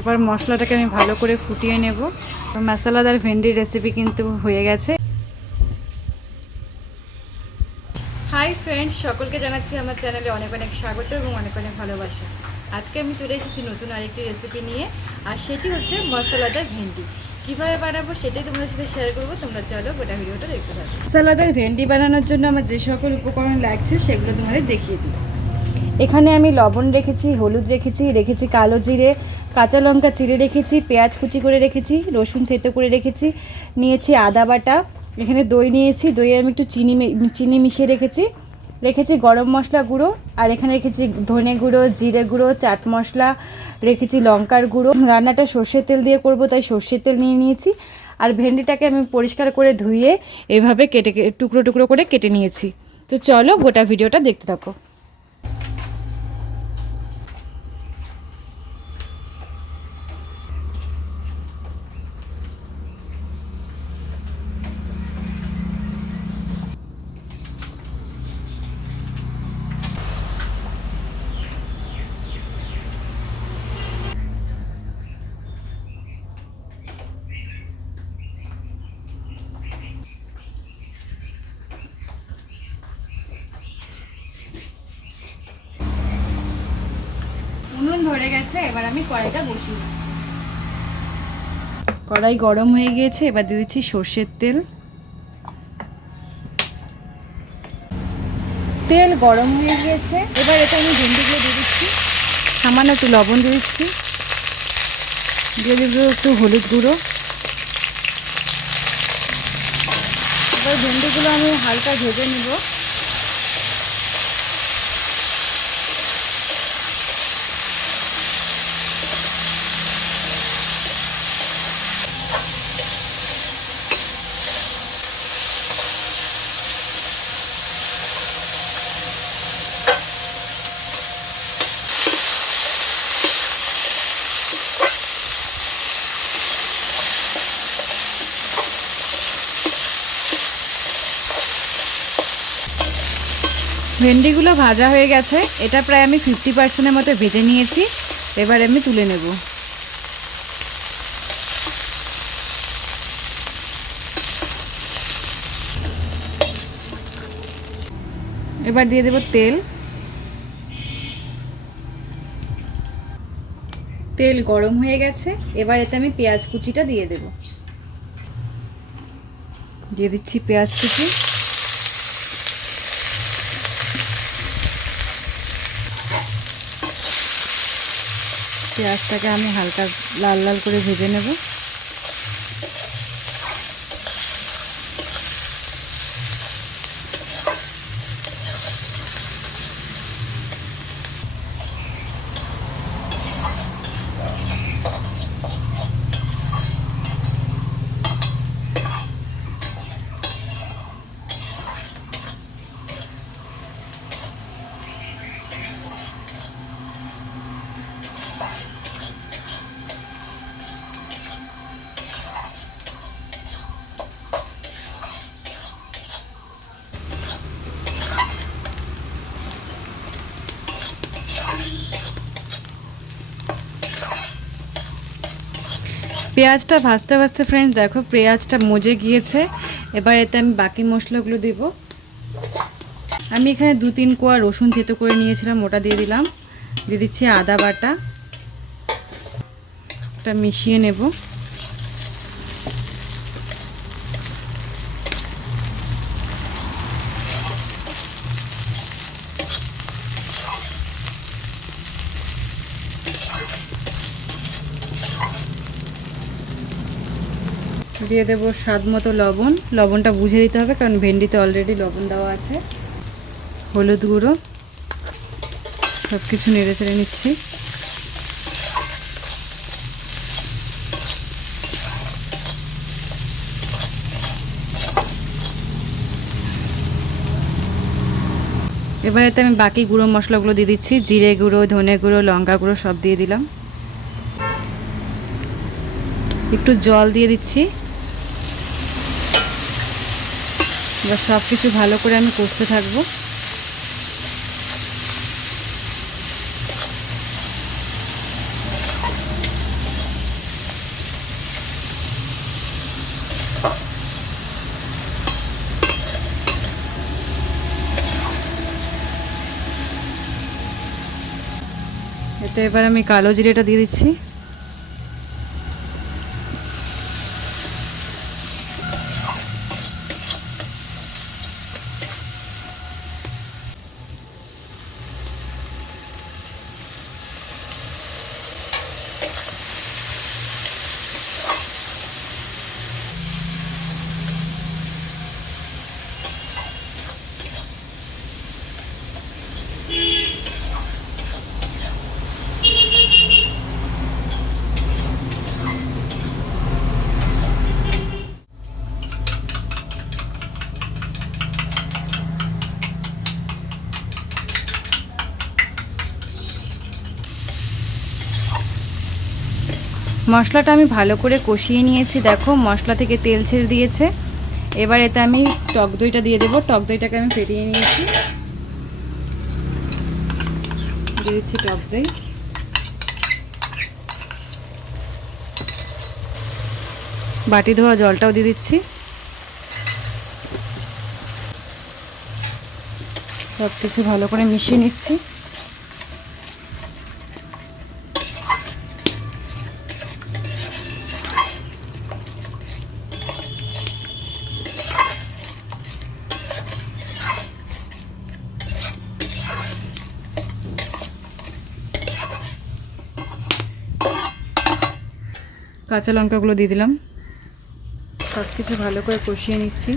এবার মশলাটাকে আমি ভালো করে ফুটিয়ে নেব। মশলাদার ভেন্ডির রেসিপি কিন্তু হয়ে গেছে। হাই ফ্রেন্ডস, সকলকে জানাচ্ছি আমার চ্যানেলে অনেক অনেক স্বাগত এবং অনেক অনেক ভালোবাসা। আজকে আমি চলে এসেছি নতুন আরেকটি রেসিপি নিয়ে, আর সেটি হচ্ছে মশলাদার ভেন্ডি। কীভাবে বানাবো সেটাই তোমাদের সাথে শেয়ার করবো। তোমরা চলো গোটা ভিডিওটা দেখতে থাকো। মশলাদার ভেন্ডি বানানোর জন্য আমার যে সকল উপকরণ লাগছে সেগুলো তোমাদের দেখিয়ে দিই। এখানে আমি লবণ রেখেছি, হলুদ রেখেছি কালো জিরে, কাঁচা লঙ্কা চিড়ে রেখেছি, পেঁয়াজ কুচি করে রেখেছি, রসুন থেতো করে রেখেছি, নিয়েছি আদা বাটা, এখানে দই নিয়েছি, দইয়ে আমি একটু চিনি মিশিয়ে রেখেছি গরম মশলা গুঁড়ো, আর এখানে রেখেছি ধনে গুঁড়ো, জিরে গুঁড়ো, চাট মশলা রেখেছি, লঙ্কার গুঁড়ো। রান্নাটা সর্ষের তেল দিয়ে করব তাই সর্ষের তেল নিয়েছি। আর ভেন্ডিটাকে আমি পরিষ্কার করে ধুয়ে এভাবে টুকরো টুকরো করে কেটে নিয়েছি। তো চলো গোটা ভিডিওটা দেখতে থাকো। উনুন ধরে গেছে, এবার আমি কড়াইটা বসিয়ে দিচ্ছি। কড়াই গরম হয়ে গিয়েছে, এবার দিয়ে দিচ্ছি সর্ষের তেল। তেল গরম হয়ে গিয়েছে, এবার এটা আমি ভেন্ডিগুলো দিয়ে দিচ্ছি। সামান্য একটু লবণ দিয়ে দিচ্ছি, দিয়ে দেবো একটু হলুদ গুঁড়ো। এবার ভেন্ডিগুলো আমি হালকা ভেজে নেব। ভেন্ডিগুলো ভাজা হয়ে গেছে, এটা প্রায় আমি 50% মতো ভেজে নিয়েছি। এবার আমি তুলে নেব। এবার দিয়ে দেব তেল। তেল গরম হয়ে গেছে, এবার এতে আমি পেঁয়াজ কুচিটা দিয়ে দেব। দিয়ে দিচ্ছি পেঁয়াজ কুচি। পেঁয়াজটাকে আমি হালকা লাল লাল করে ভেজে নেব। পেঁয়াজটা ভাজতে ভাজতে ফ্রেন্ডস দেখো পেঁয়াজটা মজে গিয়েছে। এবার এতে আমি বাকি মশলাগুলো দেব। আমি এখানে 2-3 কোয়া রসুন থেতো করে নিয়েছিলাম, ওটা দিয়ে দিলাম। দিয়ে দিচ্ছি আদা বাটা, এটা মিশিয়ে নেব। দিয়ে দেবো স্বাদ মতো লবণ। লবণটা বুঝে দিতে হবে কারণ ভেন্ডিতে অলরেডি লবণ দেওয়া আছে। হলুদ গুঁড়ো, সব কিছু নেড়ে চেড়ে নিচ্ছি। এবার এতে আমি বাকি গুঁড়ো মশলাগুলো দিয়ে দিচ্ছি। জিরে গুঁড়ো, ধনে গুঁড়ো, লঙ্কা গুঁড়ো সব দিয়ে দিলাম। একটু জল দিয়ে দিচ্ছি। এবার সব কিছু ভালো করে আমি কষতে থাকবো। তো এবার আমি কালো জিরেটা দিয়ে দিচ্ছি। মশলাটা আমি ভালো করে কষিয়ে নিয়েছি। দেখো মশলা থেকে তেল ছেড়ে দিয়েছে। এবার এতে আমি টক দইটা দিয়ে দেবো। টক দইটাকে আমি ফেটিয়ে নিয়েছি, দিয়ে দিচ্ছি টক দই। বাটি ধোয়া জলটাও দিয়ে দিচ্ছি। সব কিছু ভালো করে মিশিয়ে নিচ্ছি। কাঁচা লঙ্কাগুলো দিয়ে দিলাম। সব কিছু ভালো করে কষিয়ে নিচ্ছি।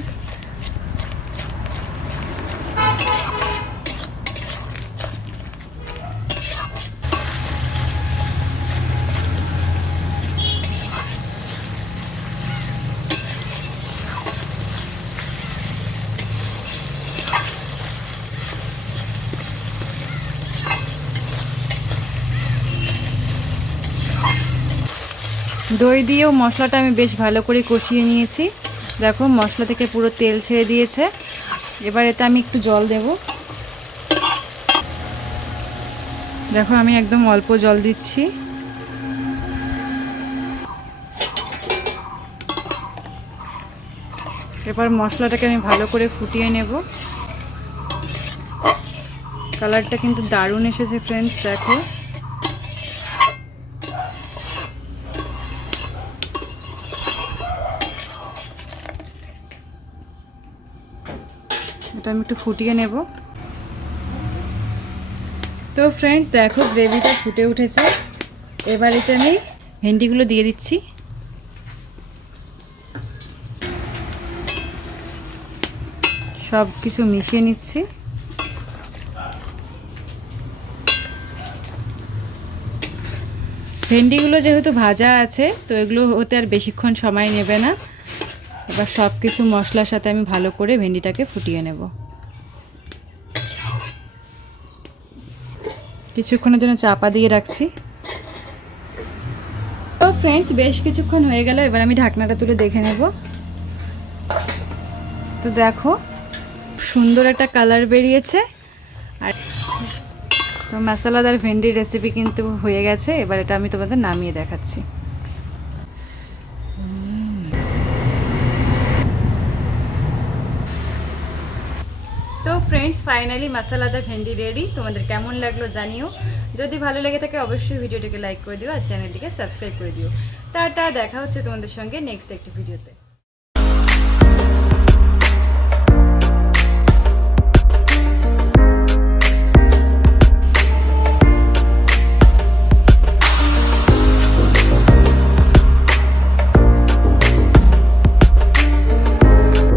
দই দিয়েও মশলাটা আমি বেশ ভালো করে কষিয়ে নিয়েছি। দেখো মশলা থেকে পুরো তেল ছেড়ে দিয়েছে। এবার এতে আমি একটু জল দেব। দেখো আমি একদম অল্প জল দিচ্ছি। এবার মশলাটাকে আমি ভালো করে ফুটিয়ে নেব। কালারটা কিন্তু দারুণ এসেছে ফ্রেন্ডস, দেখো। এটা আমি একটু ফুটিয়ে নেব। তো ফ্রেন্ডস দেখো গ্রেভিটা ফুটে উঠেছে। এবার এটা আমি ভেন্ডিগুলো দিয়ে দিচ্ছি। সব কিছু মিশিয়ে নিচ্ছি। ভেন্ডিগুলো যেহেতু ভাজা আছে তো এগুলো হতে আর বেশিক্ষণ সময় নেবে না। এবার সব কিছু মশলার সাথে আমি ভালো করে ভেন্ডিটাকে ফুটিয়ে নেব। কিছুক্ষণের জন্য চাপা দিয়ে রাখছি। তো ফ্রেন্ডস বেশ কিছুক্ষণ হয়ে গেল। এবার আমি ঢাকনাটা তুলে দেখে নেব। তো দেখো সুন্দর একটা কালার বেরিয়েছে। আর তো মশলাদার ভেন্ডির রেসিপি কিন্তু হয়ে গেছে। এবার এটা আমি তোমাদের নামিয়ে দেখাচ্ছি। তো ফ্রেন্ডস ফাইনালি মশলাদার ভেন্ডি রেডি। তোমাদের কেমন লাগলো জানিও। যদি ভালো লেগে থাকে অবশ্যই ভিডিওটিকে লাইক করে দিও আর চ্যানেলটিকে সাবস্ক্রাইব করে দিও। টাটা, দেখা হচ্ছে তোমাদের সঙ্গে নেক্সট একটি ভিডিওতে।